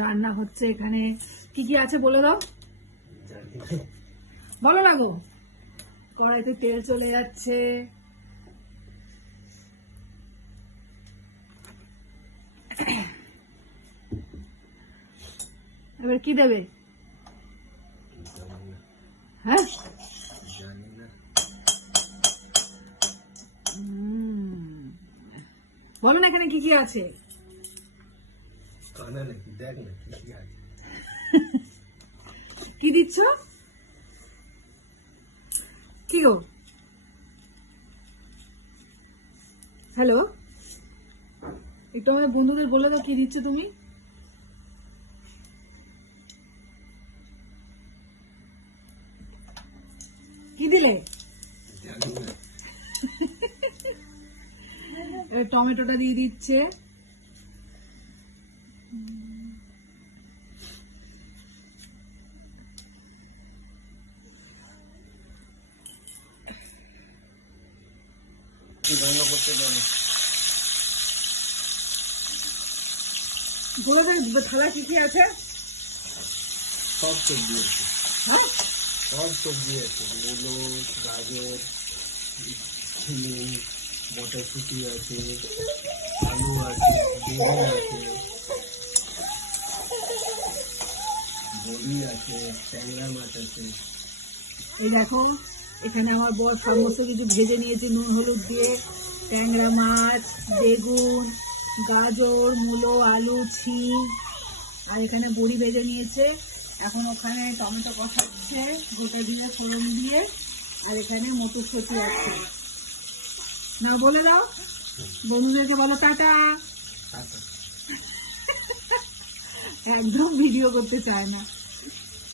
রান্না হচ্ছে এখানে। কি কি আছে বলে দাও, বলো না গো। কড়াইতে তেল চলে যাচ্ছে। এবার কি দেবে? হ্যাঁ, বলো না এখানে কি কি আছে। কি দিচ্ছ? কি গো? হ্যালো, একটু আমাদের বন্ধুদের বলে দাও কি দিচ্ছ তুমি। কি দিলে? টমেটোটা দিয়ে দিচ্ছে। বলে দে থালা কি কি আছে। সব সবজি আছে। হ্যাঁ, সব সবজি আছে, মূলো, গাজর, ঝিঙে, মটরশুঁটি আছে, আলু আছে, বেগুন আছে, বড়ি আছে, ট্যাংরা মাছ আছে। এই দেখো এখানে আমার বর সমস্ত কিছু ভেজে নিয়েছে নুন হলুদ দিয়ে। ট্যাংরা মাছ, বেগুন, গাজর, মূলো, আলু, ছিম, আর এখানে বড়ি ভেজে নিয়েছে। এখন ওখানে টমেটো কষাচ্ছে গোটা দিয়ে ফোড়ন দিয়ে। আর এখানে মটরশুঁটি আছে। না বলে দাও বন্ধুদেরকে, বলো টাটা। একদম ভিডিও করতে চায় না।